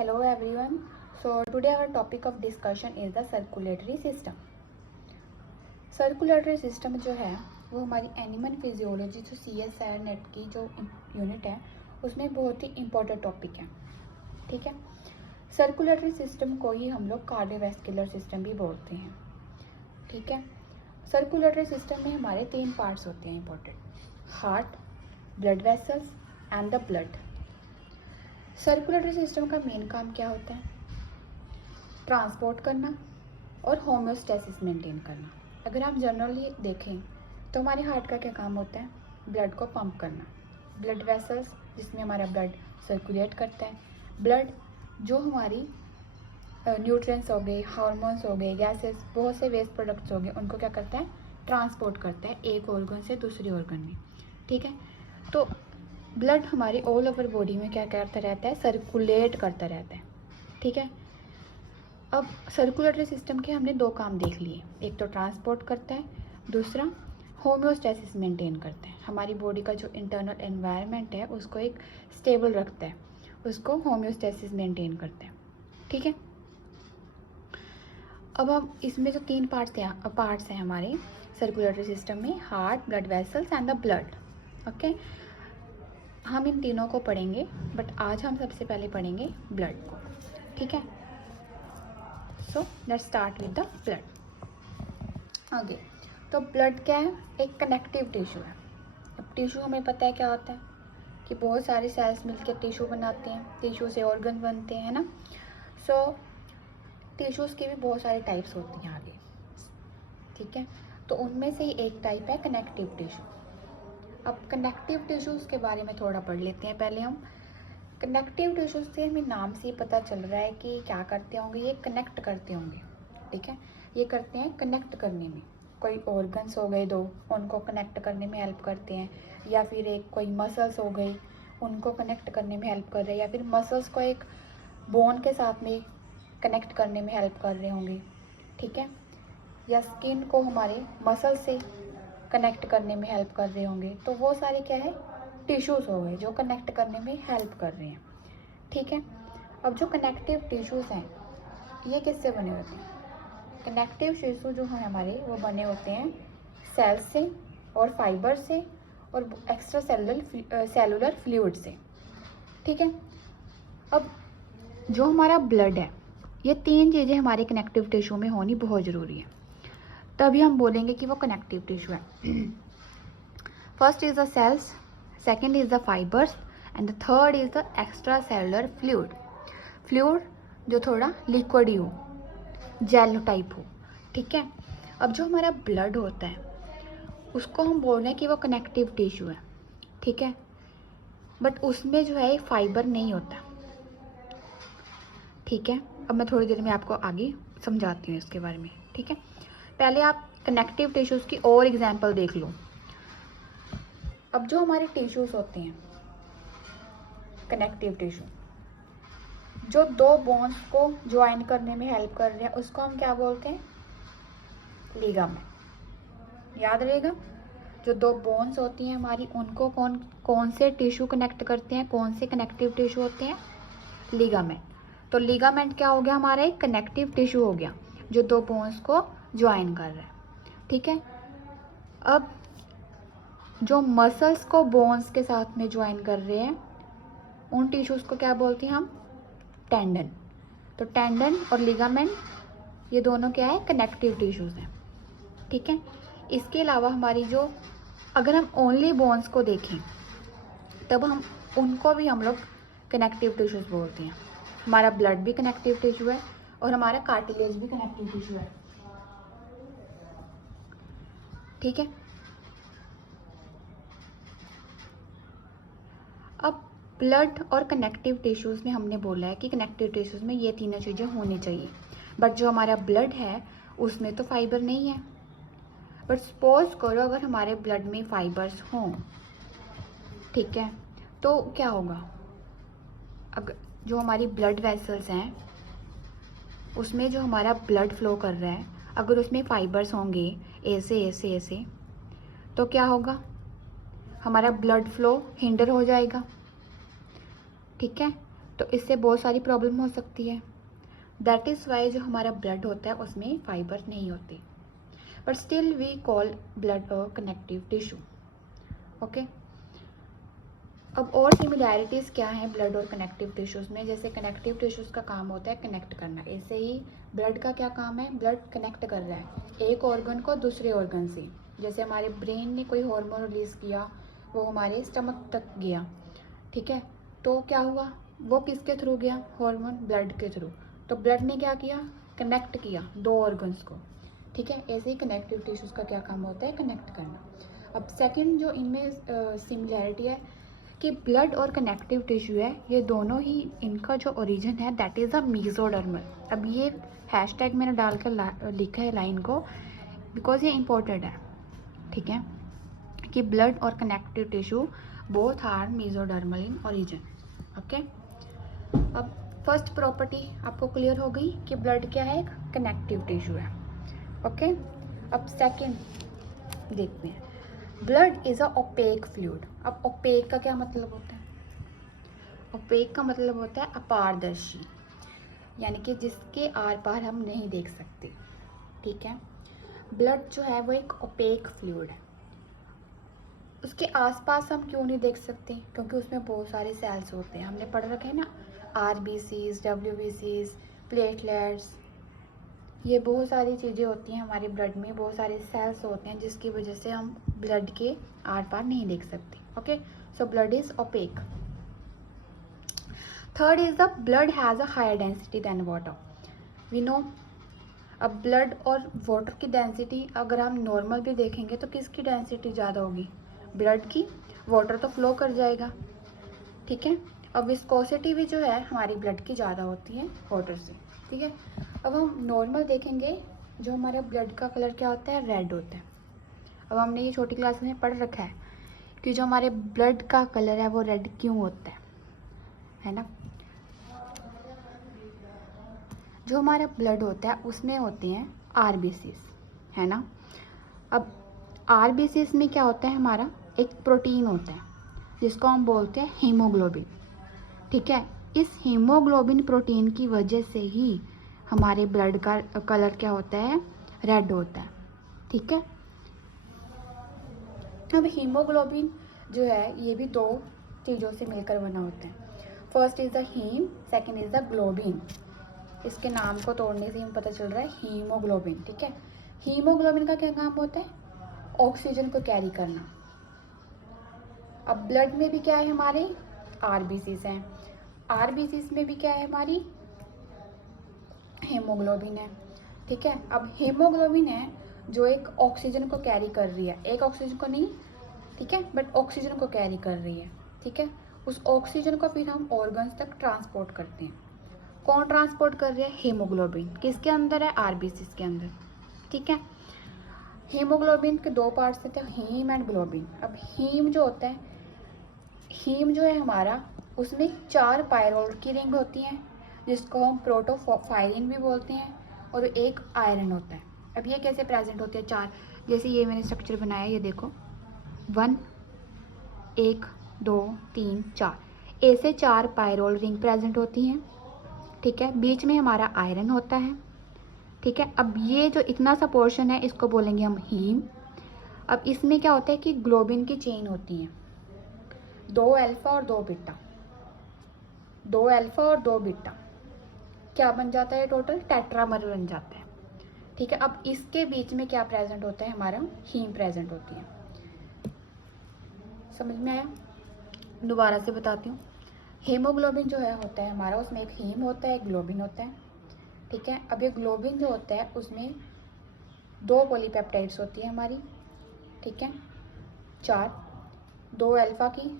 Hello everyone. So today our topic of discussion is the circulatory system. Circulatory system जो है वो हमारी animal physiology जो CSIR net की जो यूनिट है उसमें बहुत ही इम्पोर्टेंट टॉपिक है। ठीक है, सर्कुलेटरी सिस्टम को ही हम लोग कार्डियोवैस्कुलर सिस्टम भी बोलते हैं। ठीक है, सर्कुलेटरी सिस्टम में हमारे 3 पार्ट्स होते हैं important: heart, blood vessels and the blood. Circulatory system का मेन काम क्या होता है? ट्रांसपोर्ट करना और होम्योस्टेसिस मेंटेन करना। अगर आप जनरली देखें तो हमारे हार्ट का क्या काम होता है? ब्लड को पंप करना। ब्लड वेसल्स जिसमें हमारा ब्लड सर्कुलेट करता है। ब्लड जो हमारी न्यूट्रिएंट्स हो गए, हार्मोन्स हो गए, गैसेस, बहुत से वेस्ट प्रोडक्ट्स हो गए, उनको क्या करता है? ट्रांसपोर्ट करता है एक ऑर्गन से दूसरे ऑर्गन में। ठीक है, तो ब्लड हमारी ऑल ओवर बॉडी में क्या करता रहता है? सर्कुलेट करता रहता है। ठीक है, अब सर्कुलेटरी सिस्टम के हमने 2 काम देख लिए, एक तो ट्रांसपोर्ट करता है, दूसरा होम्योस्टेसिस मेंटेन करता है। हमारी बॉडी का जो इंटरनल एनवायरनमेंट है उसको एक स्टेबल रखता है, उसको होम्योस्टेसिस मेंटेन करता है। ठीक है, अब हम इसमें जो 3 पार्ट्स हैं हमारे सर्कुलेटरी सिस्टम में, heart, blood vessels and the blood. Okay, हम इन तीनों को पढ़ेंगे, बट आज हम सबसे पहले पढ़ेंगे ब्लड को। ठीक है, so let's start with the blood. आगे तो ब्लड क्या है? एक कनेक्टिव टिश्यू है। अब टिश्यू हमें पता है क्या होता है कि बहुत सारे सेल्स मिलकर टिश्यू बनाते हैं, टिश्यू से ऑर्गन बनते हैं, है ना। सो टिश्यूज़ की भी बहुत सारे टाइप्स होती हैं आगे। ठीक है, तो उनमें से ही एक टाइप है कनेक्टिव टिश्यू। अब कनेक्टिव टिश्यूज़ के बारे में थोड़ा पढ़ लेते हैं पहले हम। कनेक्टिव टिश्यूज़ से हमें नाम से ही पता चल रहा है कि क्या करते होंगे, ये कनेक्ट करते होंगे। ठीक है, ये करते हैं कनेक्ट करने में। कोई ऑर्गन्स हो गए 2, उनको कनेक्ट करने में हेल्प करते हैं, या फिर एक कोई मसल्स हो गई उनको कनेक्ट करने में हेल्प कर रहे हैं, या फिर मसल्स को एक बोन के साथ में कनेक्ट करने में हेल्प कर रहे होंगे। ठीक है, या स्किन को हमारे मसल से कनेक्ट करने में हेल्प कर रहे होंगे। तो वो सारे क्या है? टिश्यूज़ हो गए जो कनेक्ट करने में हेल्प कर रहे हैं। ठीक है, अब जो कनेक्टिव टिश्यूज़ हैं ये किससे बने होते हैं? कनेक्टिव टिश्यू जो हैं हमारे वो बने होते हैं सेल्स से और फाइबर से और एक्स्ट्रा सेलुलर फ्लूइड से। ठीक है, अब जो हमारा ब्लड है, ये 3 चीज़ें हमारे कनेक्टिव टिश्यू में होनी बहुत ज़रूरी है, तभी हम बोलेंगे कि वो कनेक्टिव टिश्यू है। First is the cells, second is the fibres and the third is the extracellular fluid. Fluid जो थोड़ा लिक्विड हो, जेल टाइप हो। ठीक है, अब जो हमारा ब्लड होता है उसको हम बोल रहे हैं कि वो कनेक्टिव टिश्यू है। ठीक है, बट उसमें जो है फाइबर नहीं होता। ठीक है, अब मैं थोड़ी देर में आपको आगे समझाती हूँ इसके बारे में। ठीक है, पहले आप कनेक्टिव टिश्यूज़ की और एग्जांपल देख लो। अब जो हमारे टिश्यूज़ होते हैं कनेक्टिव टिश्यू, जो 2 बोन्स को ज्वाइन करने में हेल्प कर रहे हैं, उसको हम क्या बोलते हैं? लिगामेंट। याद रहेगा, जो 2 बोन्स होती हैं हमारी उनको कौन से टिश्यू कनेक्ट करते हैं? कौन से कनेक्टिव टिश्यू होते हैं? लिगामेंट। तो लिगामेंट क्या हो गया? हमारा एक कनेक्टिव टिश्यू हो गया जो 2 बोन्स को ज्वाइन कर रहा है। ठीक है, अब जो मसल्स को बोन्स के साथ में ज्वाइन कर रहे हैं उन टिश्यूज़ को क्या बोलते हैं हम? टेंडन। तो टेंडन और लिगामेंट ये दोनों क्या है? कनेक्टिव टिश्यूज़ हैं। ठीक है, इसके अलावा हमारी जो, अगर हम ओनली बोन्स को देखें तब हम उनको भी हम लोग कनेक्टिव टिश्यूज़ बोलते हैं। हमारा ब्लड भी कनेक्टिव टिश्यू है और हमारा कार्टिलेज भी कनेक्टिव टिश्यू है। ठीक है, अब ब्लड और कनेक्टिव टिश्यूज़ में हमने बोला है कि कनेक्टिव टिश्यूज़ में ये तीनों चीज़ें होनी चाहिए, बट जो हमारा ब्लड है उसमें तो फाइबर नहीं है। बट सपोज करो अगर हमारे ब्लड में फाइबर्स हों, ठीक है, तो क्या होगा? अगर जो हमारी ब्लड वेसल्स हैं उसमें जो हमारा ब्लड फ्लो कर रहा है, अगर उसमें फाइबर्स होंगे ऐसे ऐसे ऐसे, तो क्या होगा? हमारा ब्लड फ्लो हिंडर हो जाएगा। ठीक है, तो इससे बहुत सारी प्रॉब्लम हो सकती है। दैट इज़ वाई जो हमारा ब्लड होता है उसमें फाइबर नहीं होती, but still we call blood a connective tissue. Okay, अब और सिमिलैरिटीज़ क्या हैं ब्लड और कनेक्टिव टिश्यूज़ में। जैसे कनेक्टिव टिश्यूज़ का काम होता है कनेक्ट करना, ऐसे ही ब्लड का क्या काम है, ब्लड कनेक्ट कर रहा है एक ऑर्गन को दूसरे ऑर्गन से। जैसे हमारे ब्रेन ने कोई हार्मोन रिलीज़ किया, वो हमारे स्टमक तक गया, ठीक है, तो क्या हुआ, वो किसके थ्रू गया हार्मोन, ब्लड के थ्रू। तो ब्लड ने क्या किया, कनेक्ट किया दो ऑर्गन्स को, ठीक है। ऐसे ही कनेक्टिव टिश्यूज़ का क्या काम होता है, कनेक्ट करना। अब सेकंड जो इनमें सिमिलैरिटी है कि ब्लड और कनेक्टिव टिश्यू है, ये दोनों ही इनका जो ओरिजिन है दैट इज़ अ मेसोडर्मल। अब ये हैशटैग मैंने डालकर लिखा है लाइन को, बिकॉज ये इम्पोर्टेंट है, ठीक है, कि ब्लड और connective tissue both are mesodermal in origin. Okay, अब फर्स्ट प्रॉपर्टी आपको क्लियर हो गई कि ब्लड क्या है, एक कनेक्टिव टिश्यू है। ओके, अब सेकंड देखते हैं, blood is a opaque fluid. अब ओपेक का क्या मतलब होता है, ओपेक का मतलब होता है अपारदर्शी, यानी कि जिसके आर पार हम नहीं देख सकते, ठीक है। ब्लड जो है वो एक ओपेक फ्लूइड है, उसके आसपास हम क्यों नहीं देख सकते, क्योंकि उसमें बहुत सारे सेल्स होते हैं। हमने पढ़ रखे हैं ना, RBCs, WBCs, प्लेटलेट्स, ये बहुत सारी चीज़ें होती हैं हमारे ब्लड में, बहुत सारे सेल्स होते हैं जिसकी वजह से हम ब्लड के आर पार नहीं देख सकते। Okay, so blood is opaque. Third is the blood has a higher density than water. We know, अब ब्लड और वाटर की डेंसिटी अगर हम नॉर्मल भी देखेंगे तो किसकी डेंसिटी ज़्यादा होगी, ब्लड की। वाटर तो फ्लो कर जाएगा, ठीक है। अब विस्कोसिटी भी जो है हमारी ब्लड की ज़्यादा होती है वाटर से, ठीक है। अब हम नॉर्मल देखेंगे, जो हमारे ब्लड का कलर क्या होता है, रेड होता है। अब हमने ये छोटी क्लास में पढ़ रखा है कि जो हमारे ब्लड का कलर है वो रेड क्यों होता है ना। जो हमारा ब्लड होता है उसमें होते हैं RBCs, है ना। अब RBCs में क्या होता है, हमारा एक प्रोटीन होता है जिसको हम बोलते हैं हीमोग्लोबिन, ठीक है। इस हीमोग्लोबिन प्रोटीन की वजह से ही हमारे ब्लड का कलर क्या होता है, रेड होता है, ठीक है। अब हीमोग्लोबिन जो है ये भी दो चीज़ों से मिलकर बना होता है। First is the haem, second is the globin. इसके नाम को तोड़ने से हमें पता चल रहा है हीमोग्लोबिन, ठीक है। हीमोग्लोबिन का क्या काम होता है, ऑक्सीजन को कैरी करना। अब ब्लड में भी क्या है, हमारे RBCs हैं, RBCs में भी क्या है, हमारी हीमोग्लोबिन है, ठीक है। अब हीमोग्लोबिन है जो एक ऑक्सीजन को कैरी कर रही है, एक ऑक्सीजन को नहीं, ठीक है, बट ऑक्सीजन को कैरी कर रही है, ठीक है। उस ऑक्सीजन को फिर हम ऑर्गन्स तक ट्रांसपोर्ट करते हैं। कौन ट्रांसपोर्ट कर रहे हैं, हीमोग्लोबिन। किसके अंदर है, RBCs के अंदर, ठीक है। हीमोग्लोबिन के दो पार्ट्स होते हैं, हीम एंड ग्लोबिन। अब हीम जो होता है, हीम जो है हमारा, उसमें 4 पायरोल की रिंग होती हैं जिसको हम प्रोटोफायरिन भी बोलते हैं, और एक आयरन होता है। अब ये कैसे प्रेजेंट होते हैं, 4, जैसे ये मैंने स्ट्रक्चर बनाया, ये देखो 1 1 2 3 4, ऐसे 4 पायरोल रिंग प्रेजेंट होती हैं, ठीक है। बीच में हमारा आयरन होता है, ठीक है। अब ये जो इतना सा पोर्शन है इसको बोलेंगे हम हीम। अब इसमें क्या होता है कि ग्लोबिन की चेन होती है, 2 अल्फा और 2 बीटा, 2 अल्फा और 2 बीटा, क्या बन जाता है, टोटल टेट्रामर बन जाता है, ठीक है। अब इसके बीच में क्या प्रेजेंट होता है, हमारा हीम प्रेजेंट होती है। समझ में आया, दोबारा से बताती हूँ। हीमोग्लोबिन जो है होता है हमारा, उसमें एक हीम होता है, एक ग्लोबिन होता है, ठीक है। अब ये ग्लोबिन जो होता है उसमें 2 पॉलीपेप्टाइड्स होती है हमारी, ठीक है, 4, 2 अल्फा की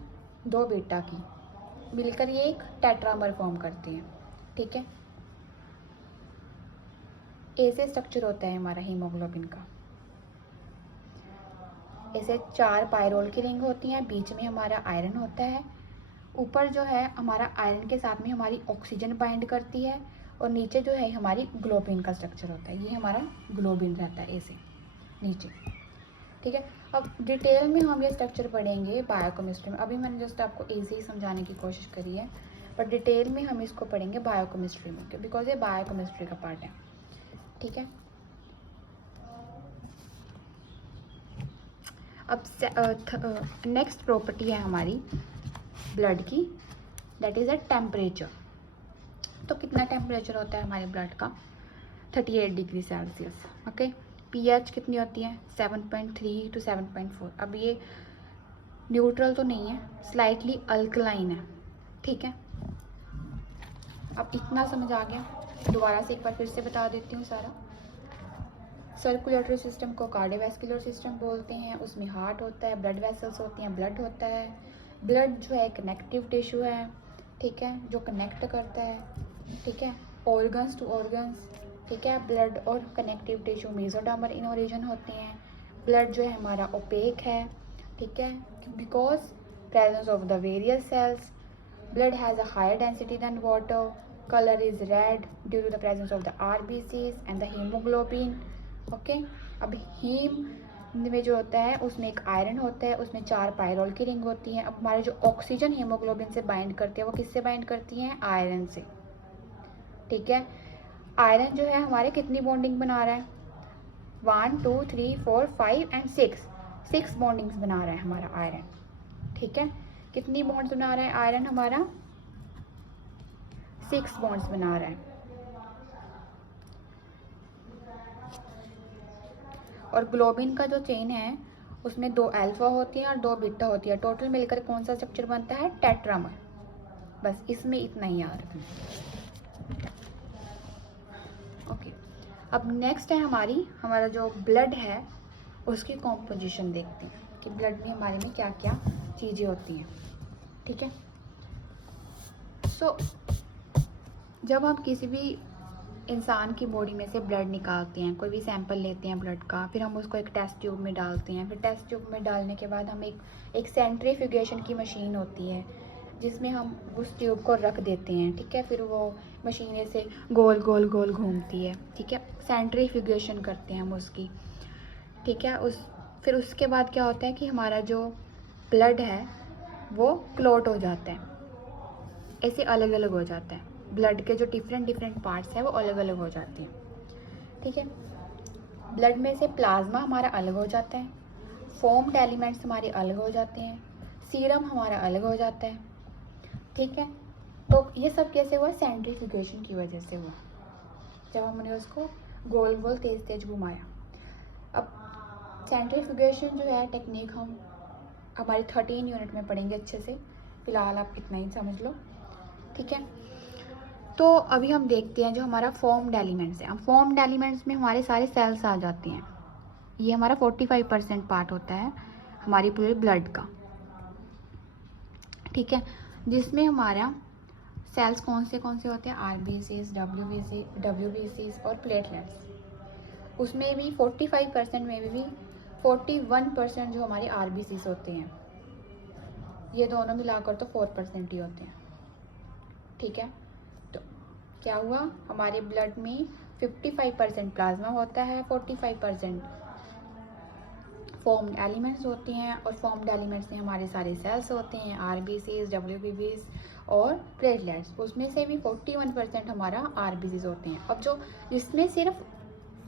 2 बीटा की, मिलकर ये एक टेट्रामर फॉर्म करती हैं, ठीक है। ऐसे स्ट्रक्चर होता है हमारा हीमोग्लोबिन का। ऐसे 4 पायरोल की रिंग होती हैं, बीच में हमारा आयरन होता है, ऊपर जो है हमारा आयरन के साथ में हमारी ऑक्सीजन बाइंड करती है, और नीचे जो है हमारी ग्लोबिन का स्ट्रक्चर होता है, ये हमारा ग्लोबिन रहता है ऐसे नीचे, ठीक है। अब डिटेल में हम ये स्ट्रक्चर पढ़ेंगे बायोकेमिस्ट्री में, अभी मैंने जस्ट आपको ईजी समझाने की कोशिश करी है, और डिटेल में हम इसको पढ़ेंगे बायोकेमिस्ट्री में, बिकॉज ये बायोकेमिस्ट्री का पार्ट है। ठीक है, अब नेक्स्ट प्रॉपर्टी है हमारी ब्लड की, दैट इज़ अ टेम्परेचर। तो कितना टेम्परेचर होता है हमारे ब्लड का? 38 डिग्री सेल्सियस। ओके, पीएच कितनी होती है? 7.3 to 7.4। अब ये न्यूट्रल तो नहीं है, स्लाइटली अल्कलाइन है। ठीक है, अब इतना समझ आ गया? दोबारा से एक बार फिर से बता देती हूँ सारा। सर्कुलेटरी सिस्टम को कार्डियोवैस्कुलर सिस्टम बोलते हैं, उसमें हार्ट होता है, ब्लड वेसल्स होती हैं, ब्लड होता है। ब्लड जो है कनेक्टिव टिश्यू है, ठीक है, जो कनेक्ट करता है, ठीक है, ऑर्गन्स टू ऑर्गन्स। ठीक है, ब्लड और connective tissue mesodermal in origin होते हैं। ब्लड जो है हमारा ओपेक है, ठीक है, because presence of the various cells. Blood has a higher density than water. Colour is red due to the presence of the RBCs and the haemoglobin. Okay, अब haem में जो होता है उसमें एक आयरन होता है, उसमें 4 पायरोल की रिंग होती हैं। अब हमारे जो ऑक्सीजन हीमोग्लोबिन से बाइंड करती है वो किससे बाइंड करती हैं? आयरन से। ठीक है, आयरन जो है हमारे कितनी बॉन्डिंग बना रहा है? 1 2 3 4 5 एंड 6 बॉन्डिंग्स बना रहा है हमारा आयरन। ठीक है, कितनी बॉन्ड्स बना रहा है आयरन हमारा? 6 बॉन्ड्स बना रहा है। और ग्लोबिन का जो चेन है उसमें 2 अल्फा होती है और 2 बीटा होती है। टोटल मिलकर कौन सा स्ट्रक्चर बनता है? टेट्रामर। बस इसमें इतना ही याद रखना। ओके, अब नेक्स्ट है हमारा जो ब्लड है उसकी कॉम्पोजिशन देखते हैं कि ब्लड में हमारे में क्या क्या चीज़ें होती हैं। ठीक है, सो जब हम किसी भी इंसान की बॉडी में से ब्लड निकालते हैं, कोई भी सैंपल लेते हैं ब्लड का, फिर हम उसको एक टेस्ट ट्यूब में डालते हैं। फिर टेस्ट ट्यूब में डालने के बाद हम एक सेंट्रीफ्यूगेशन की मशीन होती है जिसमें हम उस ट्यूब को रख देते हैं। ठीक है, फिर वो मशीन ऐसे गोल गोल गोल घूमती है। ठीक है, सेंट्रीफ्यूगेशन करते हैं हम उसकी। ठीक है, फिर उसके बाद क्या होता है कि हमारा जो ब्लड है वो क्लॉट हो जाता है, ऐसे अलग अलग हो जाता है। ब्लड के जो डिफरेंट पार्ट्स हैं वो अलग अलग हो जाते हैं। ठीक है, ब्लड में से प्लाज्मा हमारा अलग हो जाता है, फॉर्म्ड एलिमेंट्स हमारे अलग हो जाते हैं, सीरम हमारा अलग हो जाता है। ठीक है, तो ये सब कैसे हुआ? सेंट्रीफ्यूगेशन की वजह से हुआ, जब हमने उसको गोल गोल तेज तेज घुमाया। अब सेंट्रीफ्यूगेशन जो है टेक्निक हम हमारी 13 यूनिट में पढ़ेंगे अच्छे से, फिलहाल आप इतना ही समझ लो। ठीक है, तो अभी हम देखते हैं जो हमारा फॉर्म्ड एलिमेंट्स है। फॉर्म्ड एलिमेंट्स में हमारे सारे सेल्स आ जाते हैं। ये हमारा 45% पार्ट होता है हमारी पूरे ब्लड का। ठीक है, जिसमें हमारा सेल्स कौन से होते हैं? RBCs, WBCs और प्लेटलेट्स। उसमें भी 45% में भी 41% जो हमारे RBCs होते हैं। ये दोनों मिलाकर तो 4% ही होते हैं। ठीक है, तो क्या हुआ? हमारे ब्लड में 55% प्लाज्मा होता है, 45% फॉर्म्ड एलिमेंट्स होती हैं, और फॉर्म्ड एलिमेंट्स में हमारे सारे सेल्स होते हैं, RBCs, WBCs और प्लेटलेट्स। उसमें से भी 41% हमारा RBCs होते हैं। अब जो जिसमें सिर्फ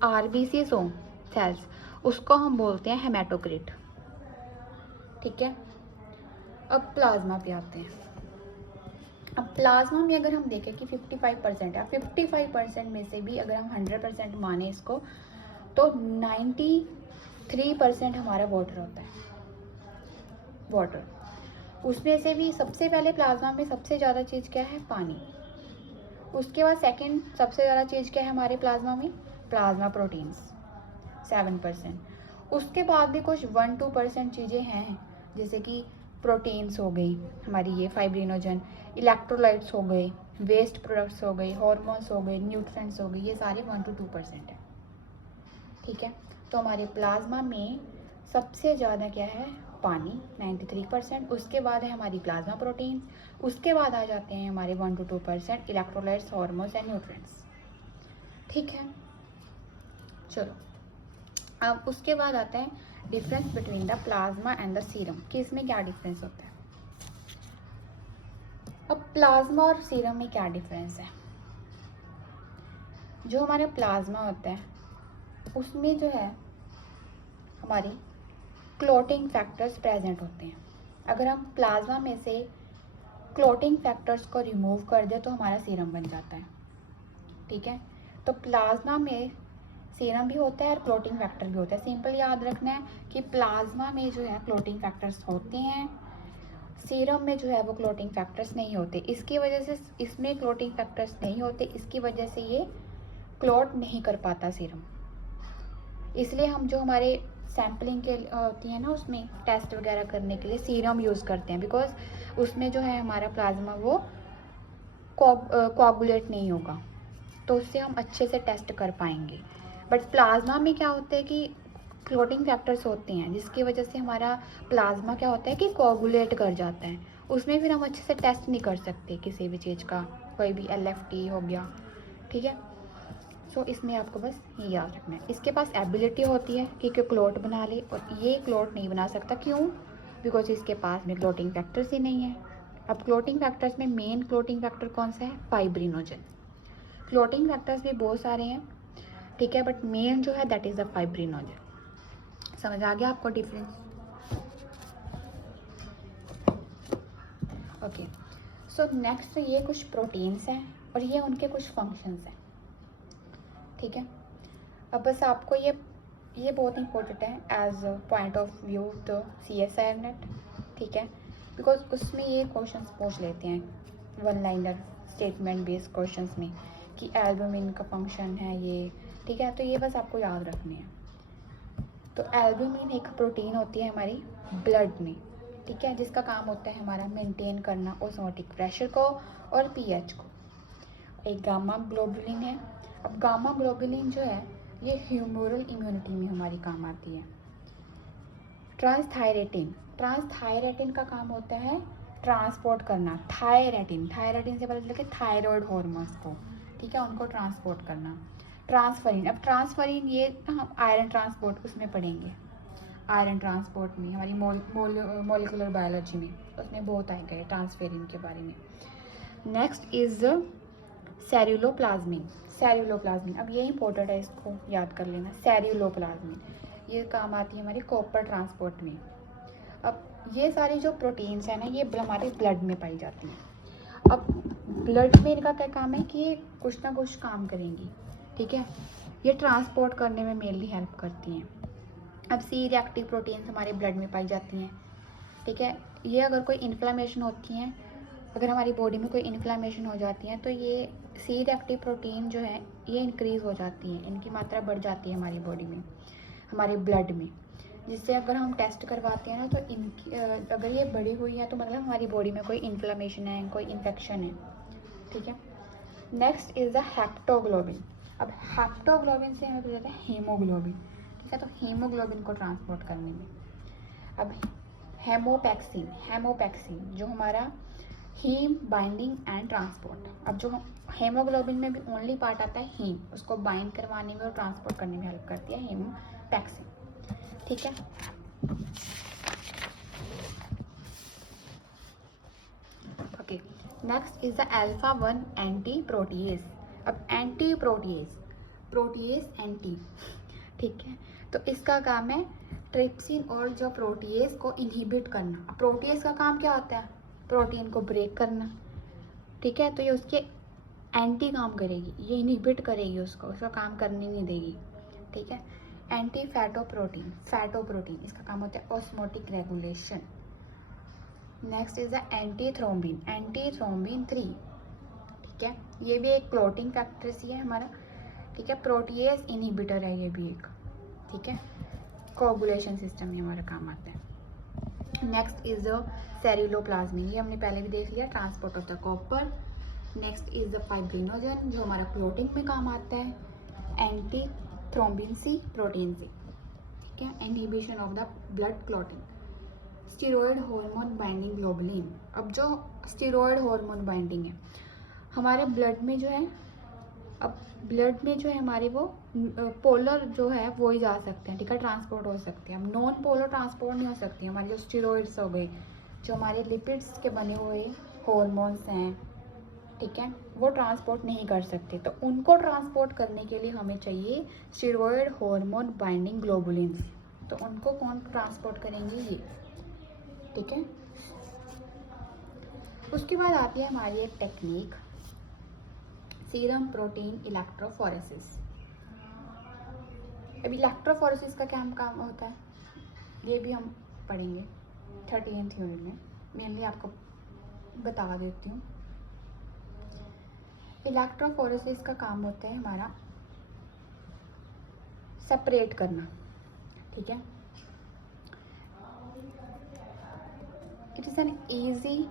RBCs हों सेल्स, उसको हम बोलते हैं हेमाटोक्रिट। ठीक है, अब प्लाज्मा पे आते हैं। अब प्लाज्मा में अगर हम देखें कि 55% है, 55% में से भी अगर हम 100% माने इसको, तो 93% हमारा वाटर होता है। वाटर, उसमें से भी सबसे पहले प्लाज्मा में सबसे ज़्यादा चीज़ क्या है? पानी। उसके बाद सेकंड सबसे ज़्यादा चीज़ क्या है हमारे प्लाज्मा में? Plasma proteins 7%। उसके बाद भी कुछ 1-2% चीज़ें हैं, जैसे कि प्रोटीन्स हो गई हमारी, ये फाइब्रिनोजन, इलेक्ट्रोलाइट्स हो गए, वेस्ट प्रोडक्ट्स हो गए, हार्मोन्स हो गए, न्यूट्रिएंट्स हो गए, ये सारे 1-2% है। ठीक है, तो हमारे प्लाज्मा में सबसे ज़्यादा क्या है? पानी 93%। उसके बाद है हमारी प्लाज्मा प्रोटीन। उसके बाद आ जाते हैं हमारे 1-2% इलेक्ट्रोलाइट्स, हार्मोन्स एंड न्यूट्रिएंट्स। ठीक है, चलो अब उसके बाद आता है difference between the plasma and the serum, कि इसमें क्या डिफरेंस होता है। अब प्लाज्मा और सीरम में क्या डिफरेंस है? जो हमारे प्लाज्मा होता है उसमें जो है हमारी क्लॉटिंग फैक्टर्स प्रेजेंट होते हैं। अगर हम प्लाज्मा में से क्लॉटिंग फैक्टर्स को रिमूव कर दे तो हमारा सीरम बन जाता है। ठीक है, तो प्लाज्मा में सीरम भी होता है और क्लॉटिंग फैक्टर भी होता है। सिंपल याद रखना है कि प्लाज्मा में जो है क्लॉटिंग फैक्टर्स होते हैं, सीरम में जो है वो क्लॉटिंग फैक्टर्स नहीं होते। इसकी वजह से इसमें क्लॉटिंग फैक्टर्स नहीं होते, इसकी वजह से ये क्लॉट नहीं कर पाता सीरम। इसलिए हम जो हमारे सैम्पलिंग के होती है ना, उसमें टेस्ट वगैरह करने के लिए सीरम यूज़ करते हैं, बिकॉज उसमें जो है हमारा प्लाज्मा वो कोआगुलेट नहीं होगा, तो उससे हम अच्छे से टेस्ट कर पाएंगे। बट प्लाज्मा में क्या होता है कि क्लॉटिंग फैक्टर्स होते हैं, जिसकी वजह से हमारा प्लाज्मा क्या होता है कि कोआगुलेट कर जाता है। उसमें फिर हम अच्छे से टेस्ट नहीं कर सकते किसी भी चीज़ का, कोई भी LFT हो गया। ठीक है, सो इसमें आपको बस ये याद रखना है। इसके पास एबिलिटी होती है कि क्लॉट बना ले, और ये क्लॉट नहीं बना सकता। क्यों? बिकॉज इसके पास में क्लॉटिंग फैक्टर्स ही नहीं है। अब क्लॉटिंग फैक्टर्स में मेन क्लॉटिंग फैक्टर कौन सा है? फाइब्रिनोजन। क्लॉटिंग फैक्टर्स भी बहुत सारे हैं, ठीक है, बट मेन जो है दैट इज़ द फाइब्रिनोजन। समझ आ गया आपको डिफरेंस? ओके, सो नेक्स्ट ये कुछ प्रोटीन्स हैं और ये उनके कुछ फंक्शंस हैं। ठीक है, अब बस आपको ये बहुत इंपॉर्टेंट है as point of view the CSIR NET. ठीक है, बिकॉज उसमें ये क्वेश्चंस पूछ लेते हैं one liner statement based questions में कि एल्बुमिन का फंक्शन है ये। ठीक है, तो ये बस आपको याद रखने हैं। तो एल्बुमिन एक प्रोटीन होती है हमारी ब्लड में, ठीक है, जिसका काम होता है हमारा मेंटेन करना ऑस्मोटिक प्रेशर को और pH को। एक गामा ग्लोबुलिन है। अब गामा ग्लोबुलिन जो है ये ह्यूमोरल इम्यूनिटी में हमारी काम आती है। ट्रांसथायरेटिन का काम होता है ट्रांसपोर्ट करना। थायरेटिन से पता चला कि थायराइड हॉर्मोन्स को, ठीक है, उनको ट्रांसपोर्ट करना। ट्रांसफरिन, अब ट्रांसफरिन ये हम आयरन ट्रांसपोर्ट उसमें पढ़ेंगे, आयरन ट्रांसपोर्ट में हमारी मोलिकुलर बायोलॉजी में उसमें बहुत आएगा ये ट्रांसफेरिन के बारे में। Next is ceruloplasmin. अब ये इंपॉर्टेंट है, इसको याद कर लेना। सेल्यूलोप्लाज्मिन ये काम आती है हमारी कॉपर ट्रांसपोर्ट में। अब ये सारी जो प्रोटीन्स हैं ना, ये हमारे ब्लड में पाई जाती हैं। अब ब्लड में इनका क्या काम है कि ये कुछ ना कुछ काम करेंगी। ठीक है, ये ट्रांसपोर्ट करने में मेनली हेल्प करती हैं। अब C रिएक्टिव प्रोटीन्स हमारे ब्लड में पाई जाती हैं। ठीक है, ये अगर कोई इन्फ्लामेशन होती हैं, अगर हमारी बॉडी में कोई इन्फ्लामेशन हो जाती है तो ये C रिएक्टिव प्रोटीन जो है ये इंक्रीज़ हो जाती है, इनकी मात्रा बढ़ जाती है हमारी बॉडी में, हमारे ब्लड में, जिससे अगर हम टेस्ट करवाते हैं ना तो इनकी अगर ये बढ़ी हुई है तो मतलब हमारी बॉडी में कोई इन्फ्लामेशन है, कोई इन्फेक्शन है। ठीक है, नेक्स्ट इज़ द हेप्टोग्लोबिन। अब हेप्टोग्लोबिन से हमें पता चलता है हीमोग्लोबिन। ठीक है, तो हीमोग्लोबिन को ट्रांसपोर्ट करने में। अब हेमोपैक्सिन जो हमारा हीम बाइंडिंग एंड ट्रांसपोर्ट। अब जो हेमोग्लोबिन में भी ओनली पार्ट आता है हीम, उसको बाइंड करवाने में और ट्रांसपोर्ट करने में हेल्प करती है हेमोपैक्सिन। ठीक है, okay, next is the alpha 1 anti protease. अब एंटी प्रोटीएज एंटी, ठीक है, तो इसका काम है ट्रिप्सिन और जो प्रोटीएज को इनहिबिट करना। प्रोटीएज का काम क्या होता है? प्रोटीन को ब्रेक करना। ठीक है, तो ये उसके एंटी काम करेगी, ये इनहिबिट करेगी उसको, उसका काम करने नहीं देगी। ठीक है, एंटी फैटोप्रोटीन इसका काम होता है osmotic regulation. Next is the anti thrombin 3। ठीक है, ये भी एक क्लॉटिंग फैक्टर ही है हमारा। ठीक है, प्रोटीएज इनहिबिटर है ये भी एक। ठीक है, कोगुलेशन सिस्टम में हमारा काम आता है। नेक्स्ट इज द सेल्यूलोप्लाज्मिन, ये हमने पहले भी देख लिया, transport of the copper. Next is the fibrinogen जो हमारा क्लॉटिंग में काम आता है। Anti thrombin C protein C। ठीक है, inhibition of the blood clotting. Steroid hormone binding globulin. अब जो स्टेरॉयड हार्मोन बाइंडिंग है हमारे ब्लड में जो है, अब ब्लड में जो है हमारे वो पोलर जो है वो ही जा सकते हैं। ठीक है, ट्रांसपोर्ट हो सकते हैं। अब नॉन पोलर ट्रांसपोर्ट नहीं हो सकती। हमारी जो स्टेरॉइड्स हो गए, जो हमारे लिपिड्स के बने हुए हॉर्मोन्स हैं, ठीक है, वो ट्रांसपोर्ट नहीं कर सकते। तो उनको ट्रांसपोर्ट करने के लिए हमें चाहिए स्टेरॉयड हार्मोन बाइंडिंग ग्लोबुलिन्स। तो उनको कौन ट्रांसपोर्ट करेंगे, ये, ठीक है। उसके बाद आती है हमारी एक टेक्निक, सीरम प्रोटीन इलेक्ट्रोफोरेसिस। अब इलेक्ट्रोफोरेसिस का क्या काम होता है, ये भी हम पढ़ेंगे 13th यूनिट में। मेनली आपको बता देती हूँ। इलेक्ट्रोफोरेसिस का काम होता है हमारा सेपरेट करना, ठीक है। It is an easy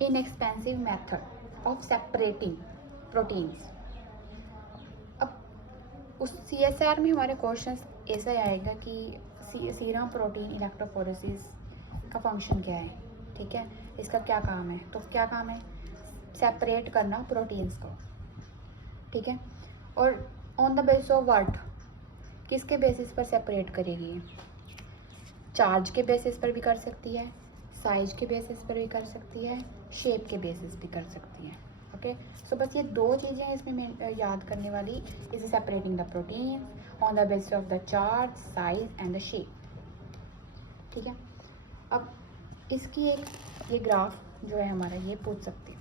inexpensive method of separating proteins. अब उस CSR में हमारे क्वेश्चंस ऐसा आएगा कि सीरम प्रोटीन इलेक्ट्रोफोरेसिस का फंक्शन क्या है, ठीक है, इसका क्या काम है। तो क्या काम है, सेपरेट करना प्रोटीन्स को, ठीक है। और on the basis of what, किसके बेसिस पर सेपरेट करेगी, चार्ज के बेसिस पर भी कर सकती है, साइज के बेसिस पर भी कर सकती है, शेप के बेसिस भी कर सकती है। ओके, सो बस ये दो चीज़ें हैं इसमें याद करने वाली, is separating the protein on the basis of the charge, size and the shape, ठीक है। अब इसकी एक ये ग्राफ जो है हमारा, ये पूछ सकते हैं,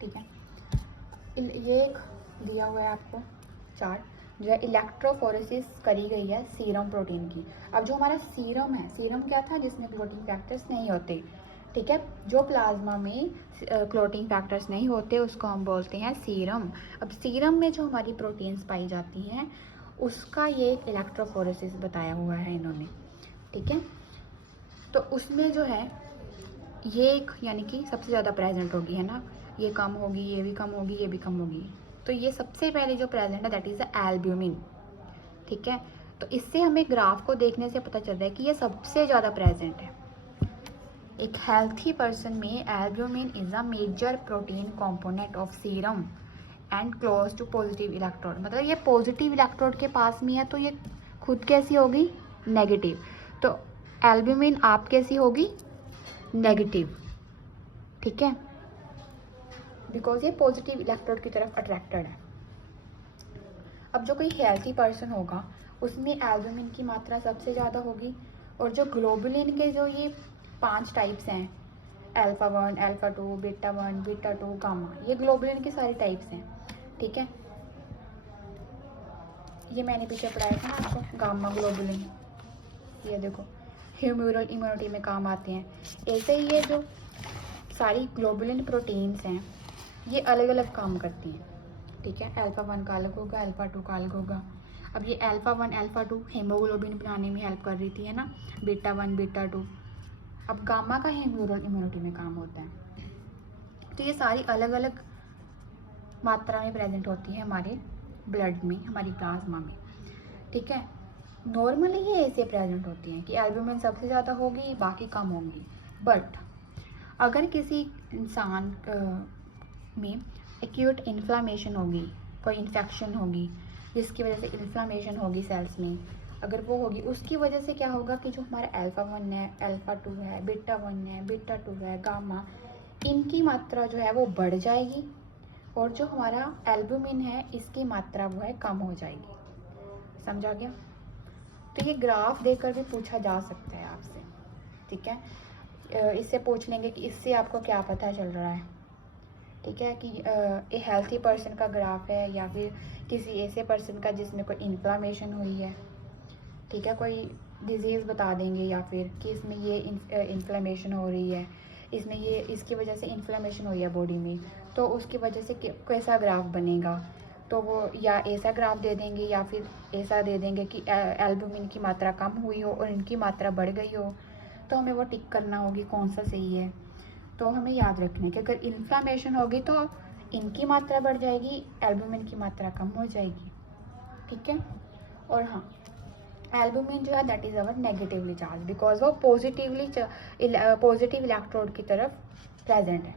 ठीक है। ये एक दिया हुआ है आपको चार्ट, जो है इलेक्ट्रोफोरेसिस करी गई है सीरम प्रोटीन की। अब जो हमारा सीरम है, सीरम क्या था, जिसमें क्लोटिंग फैक्टर्स नहीं होते, ठीक है। जो प्लाज्मा में क्लोटिंग फैक्टर्स नहीं होते उसको हम बोलते हैं सीरम। अब सीरम में जो हमारी प्रोटीन्स पाई जाती हैं उसका ये एक इलेक्ट्रोफोरेसिस बताया हुआ है इन्होंने, ठीक है। तो उसमें जो है ये एक यानी कि सबसे ज़्यादा प्रेजेंट होगी, है ना, ये कम होगी, ये भी कम होगी, ये भी कम होगी। तो ये सबसे पहले जो प्रेजेंट है दैट इज़ द एल्ब्यूमिन, ठीक है। तो इससे हमें ग्राफ को देखने से पता चल रहा है कि ये सबसे ज़्यादा प्रेजेंट है। एक हेल्थी पर्सन में albumin is a major protein component of serum and close to positive electrode. मतलब ये पॉजिटिव इलेक्ट्रोड के पास में है, तो ये खुद कैसी होगी, नेगेटिव। तो एल्ब्यूमिन आप कैसी होगी, नेगेटिव, ठीक है, बिकॉज ये पॉजिटिव इलेक्ट्रोड की तरफ अट्रैक्टेड है। अब जो कोई हेल्थी पर्सन होगा उसमें एल्ब्यूमिन की मात्रा सबसे ज़्यादा होगी। और जो ग्लोबुलिन के जो ये 5 टाइप्स हैं, alpha 1, alpha 2, beta 1, beta 2, gamma, ये ग्लोबुलिन के सारे टाइप्स हैं, ठीक है। ये मैंने पीछे पढ़ाया था ना आपको, गामा ग्लोबुलिन, ये देखो ह्यूमरल इम्यूनिटी में काम आते हैं। ऐसे ही ये जो सारी ग्लोबुलिन प्रोटीन्स हैं ये अलग अलग काम करती हैं, ठीक है। अल्फा 1 का अलग होगा, अल्फा 2 का अलग होगा। अब ये अल्फा 1, अल्फा 2 हेमोग्लोबिन बनाने में हेल्प कर रही थी, है ना, बीटा 1, बीटा 2। अब गामा का ह्यूमरल इम्यूनिटी में काम होता है। तो ये सारी अलग अलग मात्रा में प्रेजेंट होती है हमारे ब्लड में, हमारी प्लाज्मा में, ठीक है। नॉर्मली ये ऐसे प्रेजेंट होती हैं कि एल्ब्यूमिन सबसे ज़्यादा होगी, बाकी कम होंगी। बट अगर किसी इंसान में एक्यूट इन्फ्लामेशन होगी, कोई इन्फेक्शन होगी जिसकी वजह से इन्फ्लामेशन होगी सेल्स में, अगर वो होगी, उसकी वजह से क्या होगा कि जो हमारा अल्फा 1 है, अल्फा 2 है, बीटा 1 है, बीटा 2 है, गामा, इनकी मात्रा जो है वो बढ़ जाएगी। और जो हमारा एल्ब्यूमिन है इसकी मात्रा वो है कम हो जाएगी। समझा गया। तो ये ग्राफ देखकर भी पूछा जा सकता है आपसे, ठीक है। इससे पूछ लेंगे कि इससे आपको क्या पता चल रहा है, ठीक है, कि एक हेल्थी पर्सन का ग्राफ है या फिर किसी ऐसे पर्सन का जिसमें कोई इन्फ्लामेशन हुई है, ठीक है, कोई डिजीज़ बता देंगे, या फिर कि इसमें ये इन्फ्लामेशन हो रही है, इसमें ये इसकी वजह से इन्फ्लामेशन हुई है बॉडी में, तो उसकी वजह से कैसा ग्राफ बनेगा। तो वो या ऐसा ग्राफ दे देंगे या फिर ऐसा दे देंगे कि एल्ब्यूमिन की मात्रा कम हुई हो और इनकी मात्रा बढ़ गई हो, तो हमें वो टिक करना होगी कौन सा सही है। तो हमें याद रखना है कि अगर इन्फ्लामेशन होगी तो इनकी मात्रा बढ़ जाएगी, एल्ब्यूमिन की मात्रा कम हो जाएगी, ठीक है। और हाँ, एल्ब्यूमिन जो है that is our negatively charge, because वो पॉजिटिव इलेक्ट्रोड की तरफ प्रेजेंट है।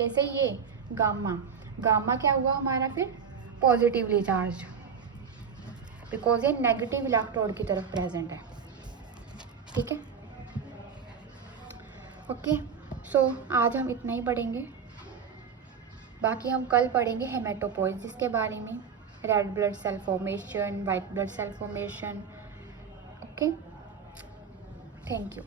ऐसे ये गामा क्या हुआ हमारा फिर, पॉजिटिवली चार्ज, बिकॉज ये नेगेटिव इलेक्ट्रोड की तरफ प्रेजेंट है, ठीक है। ओके, आज हम इतना ही पढ़ेंगे, बाकी हम कल पढ़ेंगे हेमेटोपोइसिस के बारे में, red blood cell formation, white blood cell formation. Okay, thank you.